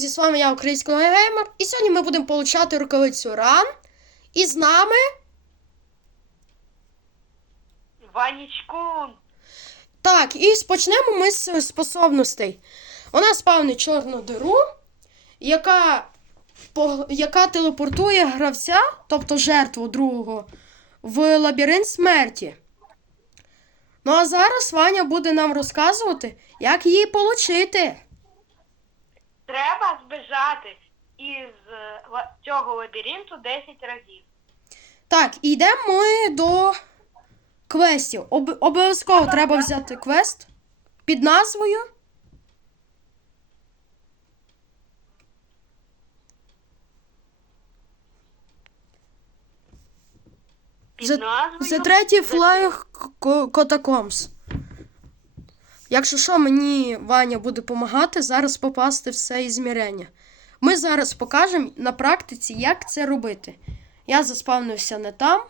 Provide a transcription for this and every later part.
друзі, з вами я, Український геймер, і сьогодні ми будемо получати рукавицю ран. І з нами. Ванічкун. Так, і почнемо ми з способностей. Вона спавнить чорну диру, яка, яка телепортує гравця, тобто жертву другого, в лабіринт смерті. Ну а зараз Ваня буде нам розказувати, як її отримати. Треба збежати із е, цього лабіринту 10 разів. Так, йдемо ми до квестів. Об- обов'язково треба взяти квест під назвою. Під назвою за третій «The Flying Catacombs. Якщо що, мені Ваня буде допомагати зараз попасти в це ізмірення. Ми зараз покажемо на практиці, як це робити. Я заспавнився не там.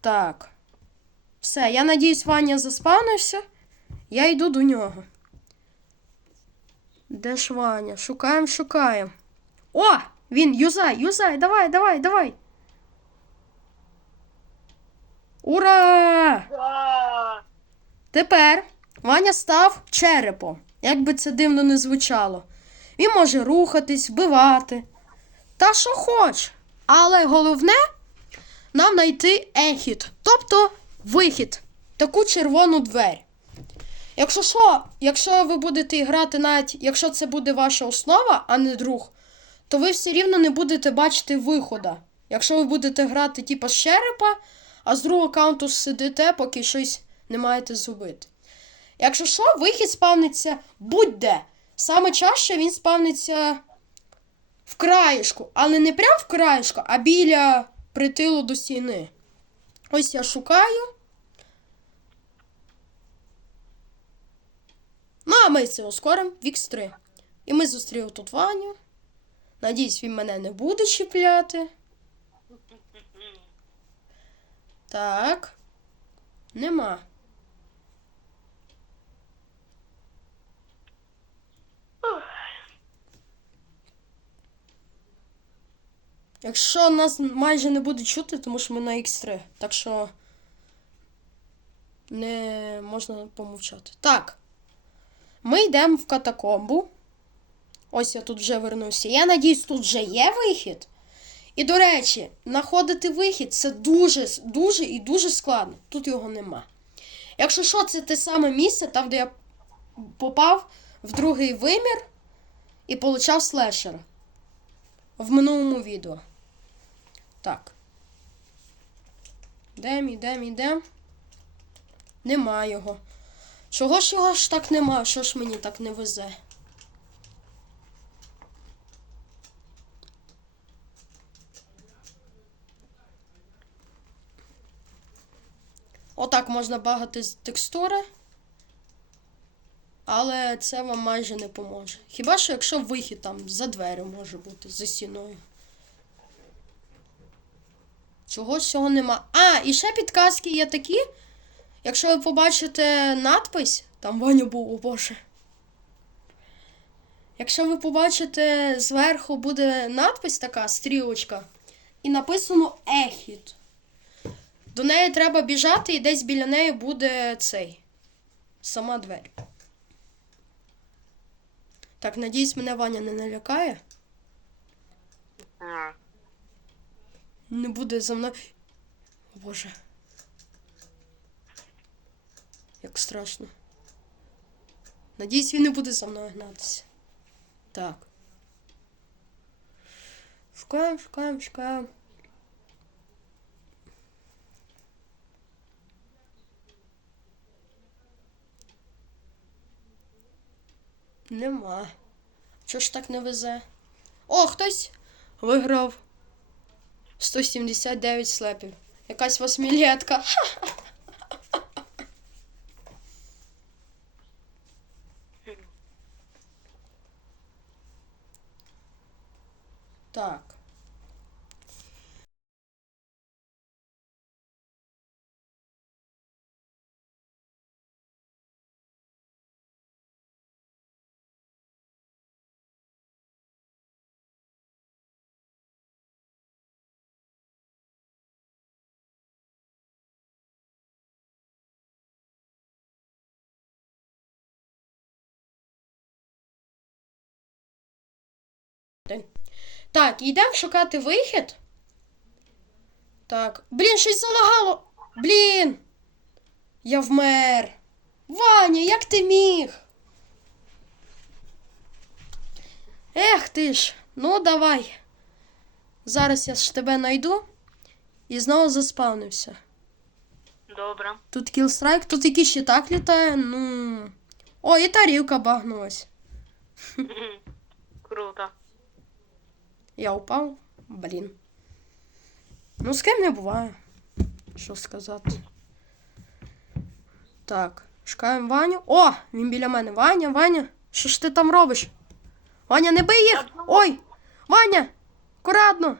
Так. Все, я надіюсь, Ваня заспавнився. Я йду до нього. Де ж Ваня? Шукаємо, шукаємо. О! Він, юзай, юзай, давай, давай, давай. Ура! Тепер Ваня став черепом, як би це дивно не звучало. Він може рухатись, вбивати. Та що хоч. Але головне нам знайти ехід, тобто вихід, таку червону двері. Якщо що, якщо ви будете грати навіть, якщо це буде ваша основа, а не друг, то ви все рівно не будете бачити виходу. Якщо ви будете грати типу з черепа, а з другого аккаунту сидите, поки щось не маєте зробити. Якщо що, вихід спавниться будь-де. Саме чаще він спавниться в краєшку, але не прям в краєшку, а біля притилу до стіни. Ось я шукаю. Ну, а ми це ускоримо в X3. І ми зустріли тут Ваню. Надіюсь, він мене не буде чіпляти. Так. Нема. Ух. Якщо нас майже не буде чути, тому що ми на X3. Так що не можна помовчати. Так. Ми йдемо в катакомбу. Ось я тут вже вернувся. Я надіюсь, тут вже є вихід. І, до речі, знаходити вихід це дуже, дуже і дуже складно. Тут його нема. Якщо що, це те саме місце, там, де я попав в другий вимір і получав слешера. В минулому відео. Так. Йдем, йдем, йдем. Нема його. Чого ж його ж так нема? Що ж мені так не везе? Отак можна багати текстури. Але це вам майже не поможе. Хіба що якщо вихід там за двері може бути, за стіною. Чогось цього нема. А, і ще підказки є такі. Якщо ви побачите надпись, там Ваня був, о Боже. Якщо ви побачите зверху буде надпись така, стрілочка, і написано Ехід. До неї треба біжати, і десь біля неї буде цей. Сама двері. Так, надіюсь, мене Ваня не налякає. Не буде за мною. О, Боже. Як страшно. Надіюсь, він не буде за мною гнатися. Так. Шукаємо, шукаємо, шукаємо. Нема. Чого ж так не везе? О, хтось виграв 179 слепів. Якась восьмилетка. Так. Так, йдемо шукати вихід. Так. Блін, щось залагало. Блін. Я вмер. Ваня, як ти міг? Ех ти ж. Ну, давай. Зараз я ж тебе найду і знову заспавнився. Добре. Тут кілстрайк, тут якийсь ще так літає. Ну. О, і тарілка багнулась. Круто. Я упав. Блін. Ну, з ким не буває. Що сказати. Так, шукаємо Ваню. О! Він біля мене. Ваня, Ваня, що ж ти там робиш? Ваня, не бий їх! Ой! Ваня! Акуратно!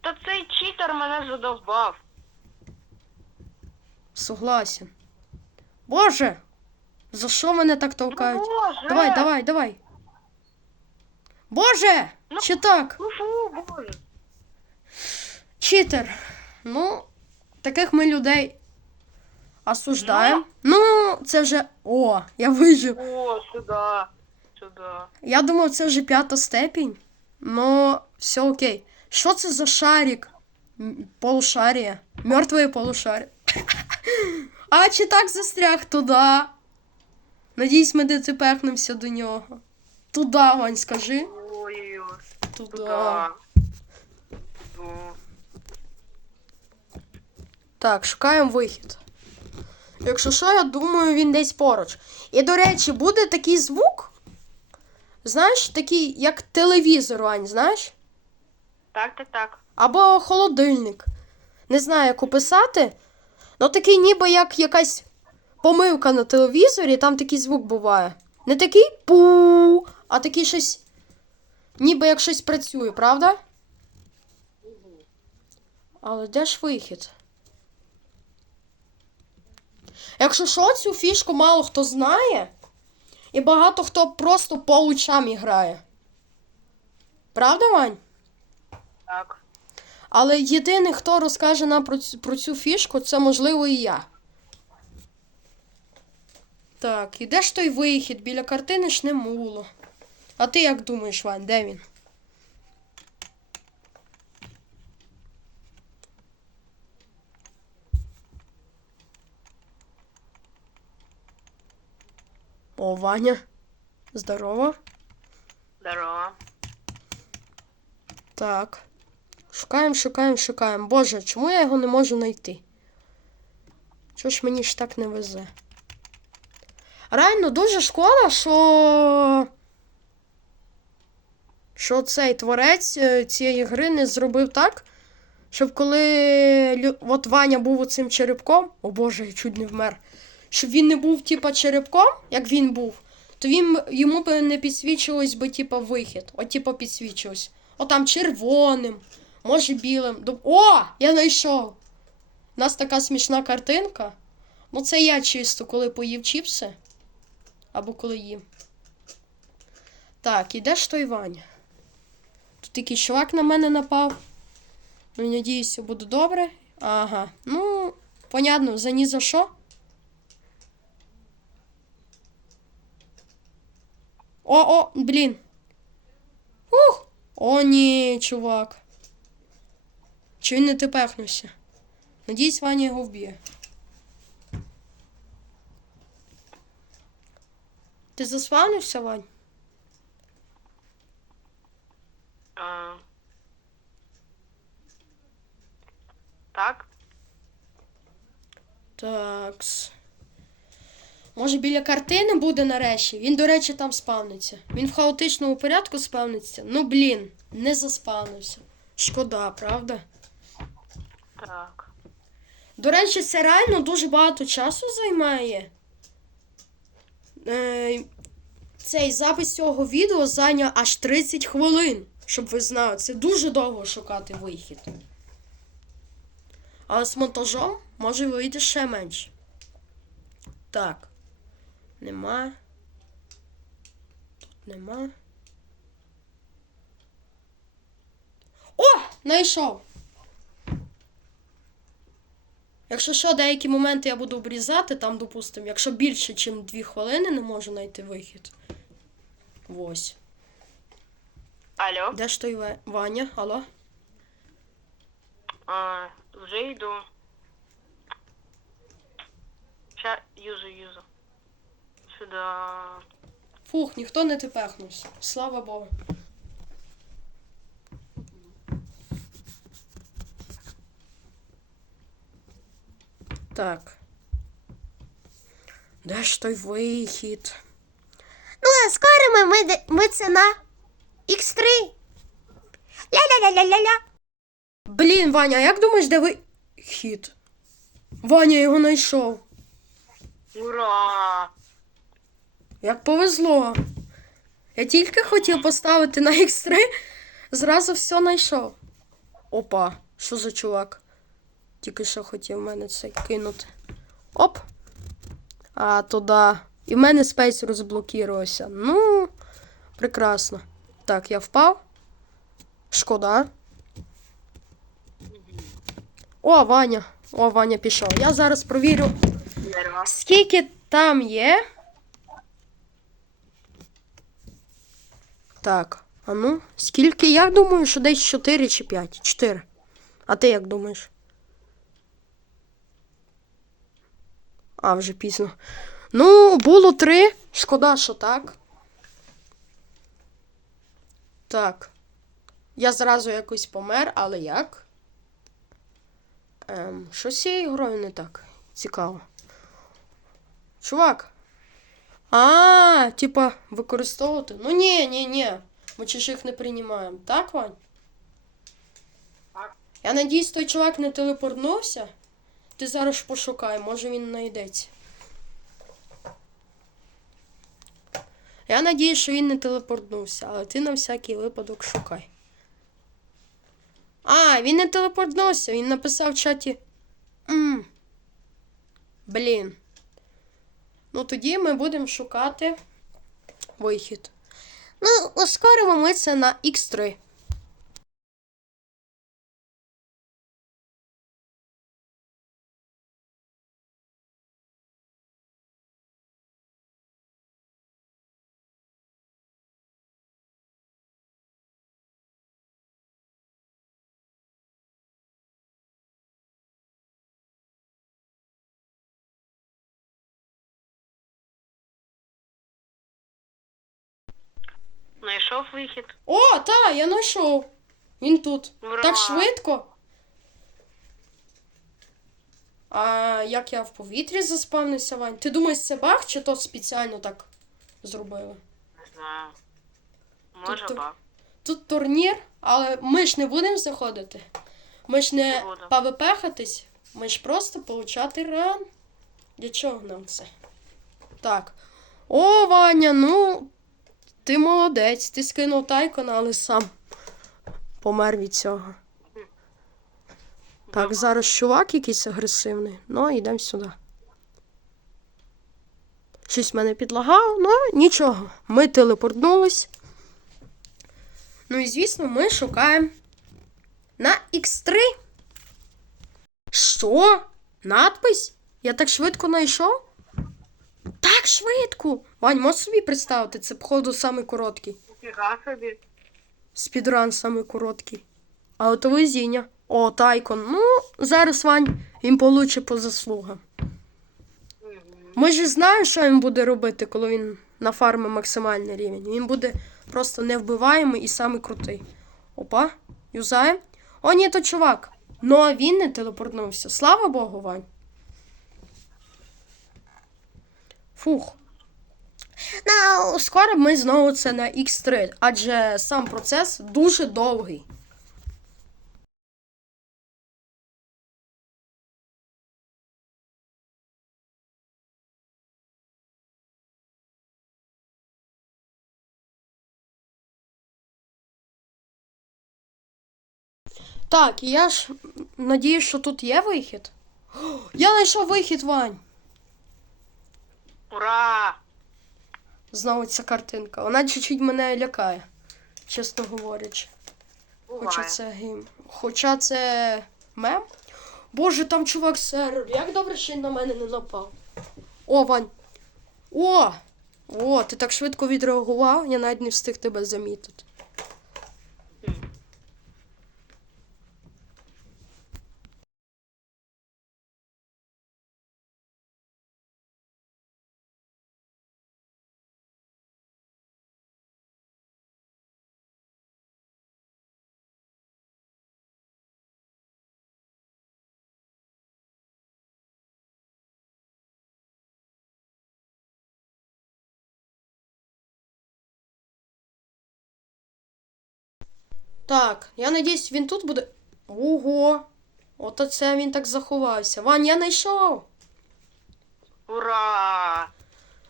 Та цей читер мене задовбав. Согласен. Боже! За що мене так толкають? Ну, Боже! Давай, давай, давай. Боже! Ну. Чи так? Ну фу, боже. Читер. Ну, таких ми людей осуждаємо. Ну, це вже. О, я вижив. О, сюди. Сюди. Я думав, це вже п'ята степінь. Ну, все окей. Що це за шарик? Полушарія. Мертве полушарія. А чи так застряг туди? Надіюсь, ми дотепехнемося до нього. Туда, Вань, скажи. Туда. Ну. Так, шукаємо вихід. Якщо що, я думаю, він десь поруч. І, до речі, буде такий звук. Знаєш, такий, як телевізор, Вань, знаєш? Так, так, так. Або холодильник. Не знаю, як описати. Ну, такий ніби як якась помилка на телевізорі, там такий звук буває. Не такий пу, а такий щось. Ніби як щось працює, правда? Але де ж вихід? Якщо що, цю фішку мало хто знає, і багато хто просто по лучам грає. Правда, Вань? Так. Але єдиний, хто розкаже нам про, цю- про цю фішку, це можливо і я. Так, і де ж той вихід? Біля картини ж не було. А ти як думаєш, Вань, де він? О, Ваня. Здорово. Здорово. Так. Шукаємо, шукаємо, шукаємо. Боже, чому я його не можу знайти? Чого ж мені ж так не везе? Реально дуже шкода, що. Що цей творець е, цієї гри не зробив так, щоб коли от Ваня був оцим черепком, о Боже, я чуть не вмер. Щоб він не був, типа, черепком, як він був, то він йому б не підсвічилось би, типа, вихід. От, типа, підсвічилось. О, там червоним, може білим. О! Я знайшов! У нас така смішна картинка. Ну, це я чисто, коли поїв чіпси. Або коли їм. Так, і де ж той Ваня? Якийсь чувак на мене напав. Ну, надіюся, буде добре. Ага. Ну, понятно, за ні за що. О, о, блін. Ух! О, ні, чувак. Чи він не тепехнувся? Надіюсь, Ваня його вб'є. Ти заспавнився, Вань? А... Так. Такс. Може, біля картини буде нарешті. Він, до речі, там спавниться. Він в хаотичному порядку спавниться. Ну, блін, не заспавнився. Шкода, правда? Так. До речі, це реально дуже багато часу займає. Е, цей запис цього відео зайняв аж 30 хвилин. Щоб ви знали, це дуже довго шукати вихід. Але з монтажом може вийти ще менше. Так. Нема. Тут нема. О! Знайшов! Якщо що, деякі моменти я буду обрізати, там, допустимо, якщо більше, ніж 2 хвилини не можу знайти вихід. Ось. Алло, Де ж той Ве- Ваня? Алло? а, вже йду. Ща юзу, юзу. Сюда. Фух, ніхто не тепехнувся. Слава Богу. Так. Де ж той вихід? Ну, а скоро ми, ми, де- ми це на X3. Ля-ля-ля-ля-ля-ля. Блін, Ваня, а як думаєш, де вихід? Ваня його знайшов. Ура! Як повезло. Я тільки хотів поставити на X3, зразу все знайшов. Опа, що за чувак? Тільки що хотів мене це кинути. Оп. А, туди. І в мене спейс розблокувався. Ну, прекрасно. Так, я впав. Шкода. О, Ваня. О, Ваня пішов. Я зараз провірю, Скільки там є? Так, а ну, скільки? Я думаю, що десь 4 чи 5. 4. А ти як думаєш? А, вже пізно. Ну, було 3. Шкода, що так. Так. Я зразу якось помер, але як? Ем, що з цією грою не так? Цікаво. Чувак. А, типа, використовувати. Ну ні, ні, ні. Ми чужих не приймаємо. Так, Вань? Так. Я надіюсь, той чувак не телепортнувся. Ти зараз пошукай, може він знайдеться. Я надіюсь, що він не телепортнувся, але ти на всякий випадок шукай. А, він не телепортнувся, він написав в чаті. М. Блін. Ну тоді ми будемо шукати вихід. Ну, ускоримо ми це на X3. Знайшов вихід. О, та, я знайшов. Він тут. Ура! Так швидко. А як я в повітрі заспавнився, Вань? Ти думаєш, це баг, чи то спеціально так зробили? Не знаю. Може Тобто- баг. Тут турнір, але ми ж не будемо заходити. Ми ж не павепехатись, ми ж просто получати ран. Для чого нам це? Так. О, Ваня, ну. Ти молодець, ти скинув тайкона, але сам помер від цього. Так, зараз чувак якийсь агресивний. Ну, йдемо сюди. Щось мене підлагало, ну нічого. Ми телепортнулись. Ну і звісно, ми шукаємо на X3. Що? Надпись? Я так швидко знайшов? Так швидко! Вань, можеш собі представити, це походу самий короткий. Фіга собі. Спідран самий короткий. А от везіння. О, Тайкон. Ну, зараз Вань він получить по заслугам. Ми ж знаємо, що він буде робити, коли він нафармить максимальний рівень. Він буде просто невбиваємий і самий крутий. Опа, юзаємо. О, ні, то чувак. Ну а він не телепортнувся. Слава Богу, Вань. Фух. Ну, скоро ми знову це на X3, адже сам процес дуже довгий. Так, я ж надіюсь, що тут є вихід. Я знайшов вихід, Вань. Ура! Знову ця картинка. Вона чуть-чуть мене лякає, чесно говорячи. Хоча це гейм. Хоча це мем. Боже, там чувак сервер. Як добре, що він на мене не напав. О, Вань. О! О, ти так швидко відреагував, я навіть не встиг тебе замітити. Так, я надіюсь, він тут буде. Ого! От оце він так заховався. Вань, я знайшов. Ура!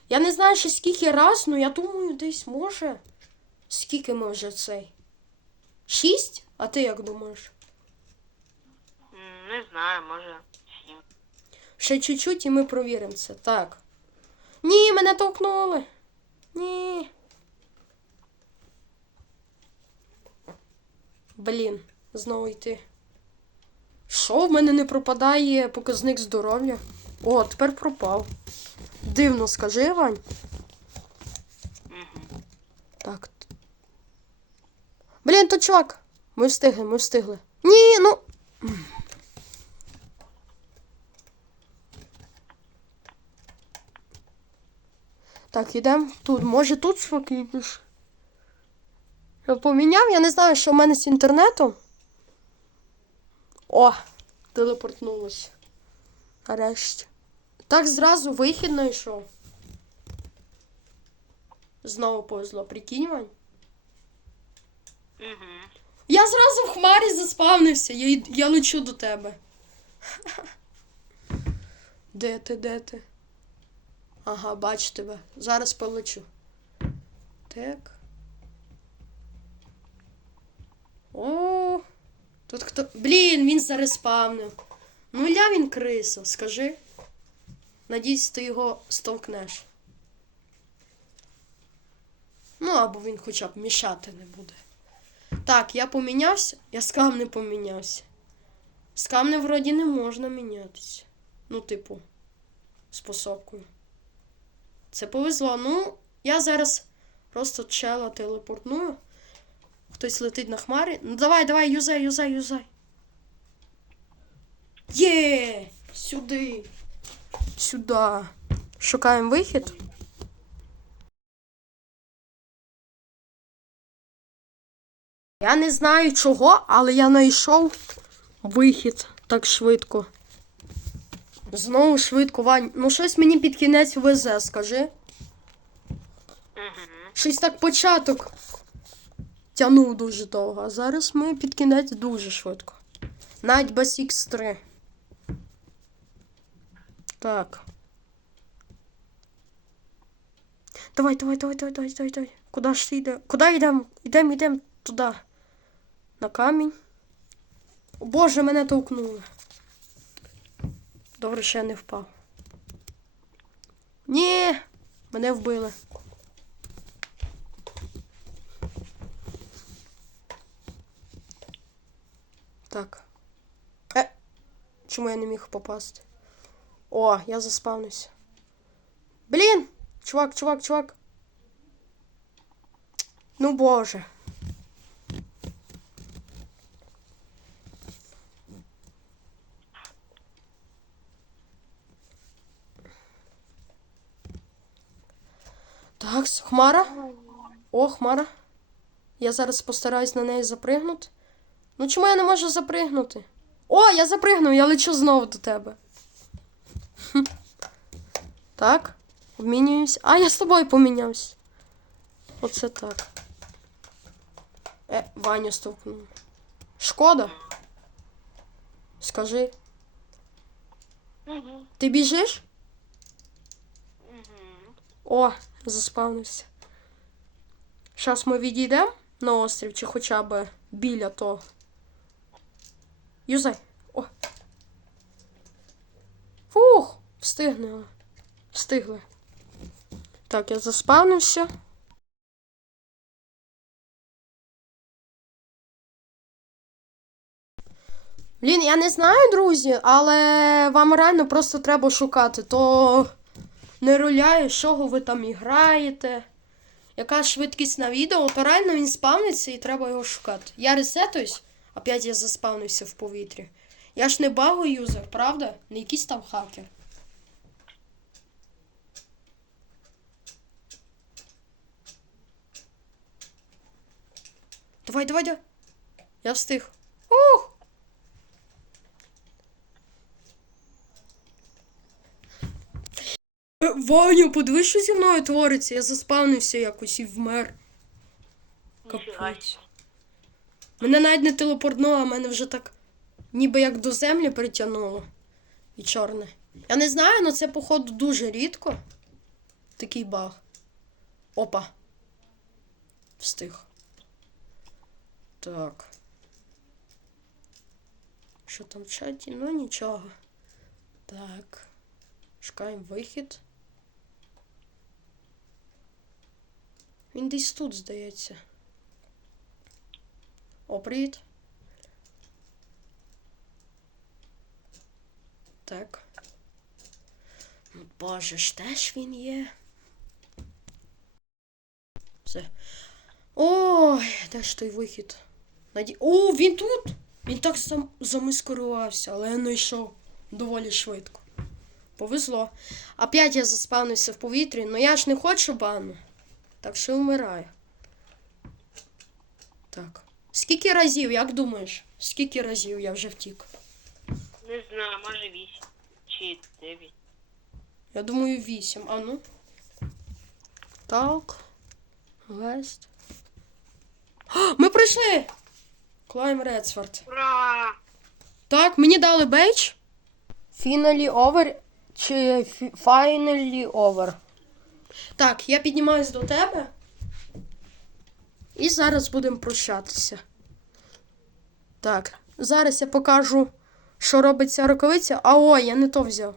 Я не знаю ще скільки раз, ну я думаю, десь може. Скільки ми вже цей? Шість? А ти як думаєш? Не знаю, може сім. Ще чуть-чуть і ми провіримо це. Так. Ні, мене толкнули. Ні. Блін, знову йти. Що в мене не пропадає показник здоров'я? О, тепер пропав. Дивно, скажи, Вань. Так. Блін, то чувак. Ми встигли, ми встигли. Ні, ну. Так, ідемо тут. Може тут спокійніше. Поміняв, я не знаю, що в мене з інтернетом. О, телепортнулося. Нарешті. Так зразу вихід знайшов. Знову повезло, прикинь, Вань. Угу. Я зразу в хмарі заспавнився, я, я лечу до тебе. Де ти, де ти? Ага, бачу тебе. Зараз полечу. Так. О, тут хто. Блін, він зареспавнив. Ну ля він криса, скажи. Надіюсь, ти його стовкнеш. Ну, або він хоча б мішати не буде. Так, я помінявся, я з камнем помінявся. З камнем вроді не можна мінятися. Ну, типу, способкою. Це повезло. Ну, я зараз просто чела телепортную. Хтось летить на хмарі. Ну давай, давай, юзай, юзай, юзай. Є! Сюди. Сюди. Шукаємо вихід. Я не знаю чого, але я знайшов вихід так швидко. Знову швидко, Вань. Ну щось мені під кінець везе, скажи. Щось так початок тягнув дуже довго, а зараз ми під кінець дуже швидко. Навіть без X3. Так. Давай, давай, давай, давай, давай, давай, давай. Куди ж ти йде? Куди йдемо? Йдемо, йдемо туди. На камінь. О, Боже, мене толкнули. Добре, ще не впав. Ні, мене вбили. Так. Е, чому я не міг попасти? О, я заспавнився. Блін! Чувак, чувак, чувак. Ну боже. Так, Хмара. О, Хмара. Я зараз постараюсь на неї запригнути. Ну чому я не можу запригнути? О, я запригнув, я лечу знову до тебе. Хм. Так, обмінююсь. А, я з тобою помінявся. Оце так. Е, Ваню стовкнув. Шкода. Скажи, Угу. ти біжиш? Угу. О, заспавнився. Зараз ми відійдемо на острів, чи хоча б біля того. Юзай. О. Фух, встигли. Встигли. Так, я заспавнився. Блін, я не знаю, друзі, але вам реально просто треба шукати. То не руляє, чого ви там і граєте. Яка швидкість на відео, то реально він спавниться і треба його шукати. Я ресетуюсь, опять я заспавнився в повітрі. Я ж не багу юзер, правда? Не якийсь там хакер. Давай, давай, давай. Я встиг. Ух! Е, Ваня, подивись, що зі мною твориться. Я заспавнився якось і вмер. Капець. Мене навіть не телепортнуло, а мене вже так ніби як до землі притягнуло. І чорне. Я не знаю, але це, походу, дуже рідко. Такий баг. Опа. Встиг. Так. Що там в чаті? Ну нічого. Так. Шукаємо вихід. Він десь тут, здається. О, привіт. Так. Ну, боже ж, теж він є. Все. Ой, де ж той вихід? Наді... О, він тут! Він так сам замискорувався, але я знайшов доволі швидко. Повезло. Опять я заспавнився в повітрі, але я ж не хочу бану. Так що вмираю. Так. Скільки разів, як думаєш? Скільки разів я вже втік? Не знаю, може вісім чи дев'ять. Я думаю, вісім. А ну. Так. Вест. Ми пройшли! Клайм Редсфорд. Ура! Так, мені дали бейдж. Finally over чи фі- over. Так, я піднімаюсь до тебе. І зараз будемо прощатися. Так, зараз я покажу, що робить ця рукавиця. А ой, я не то взяв.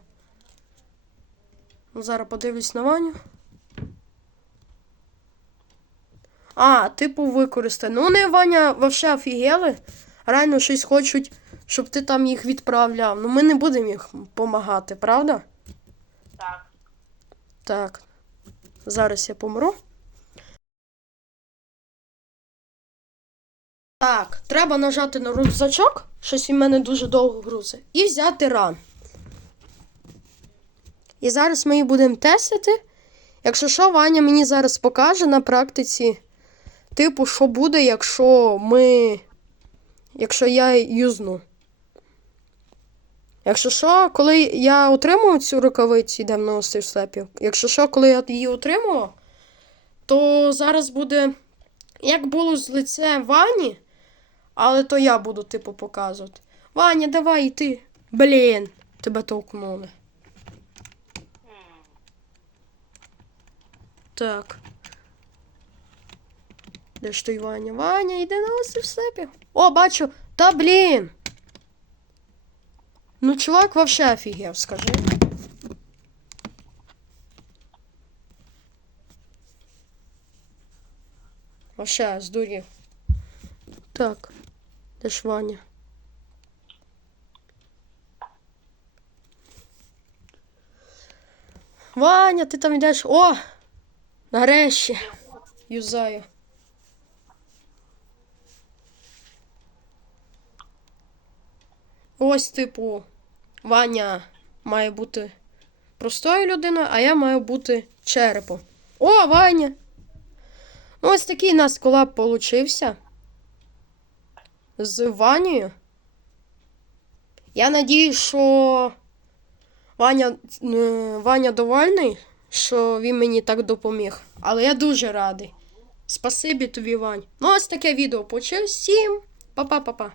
Ну, Зараз подивлюсь на Ваню. А, типу використай. Ну, вони Ваня вообще офігели. Реально щось хочуть, щоб ти там їх відправляв. Ну ми не будемо їх допомагати, правда? Так. Так. Зараз я помру. Так, треба нажати на рюкзачок, щось він мене дуже довго грузить, і взяти ран. І зараз ми її будемо тестити. Якщо що, Ваня мені зараз покаже на практиці, типу, що буде, якщо ми. Якщо я юзну. Якщо що, коли я отримую цю рукавицю, йдемо на острів. Якщо що, коли я її отримував, то зараз буде, як було з лице Вані, але то я буду, типу, показувати. Ваня, давай йти. Блін, тебе толкнули. Так. Де ж той Ваня? Ваня, йди на острів слепів. О, бачу. Та блін. Ну, чувак вообще офігел, скажи. Вообще, здурів. Так. Де ж Ваня? Ваня, ти там йдеш. О! Нарешті. Юзаю. Ось, типу, Ваня має бути простою людиною, а я маю бути черепом. О, Ваня! Ну, ось такий у нас колаб получився. З Ванією. Я надіюсь, що Ваня, Ваня довольний, що він мені так допоміг. Але я дуже радий. Спасибі тобі, Вань. Ну, ось таке відео почав. Всім па-па-па-па.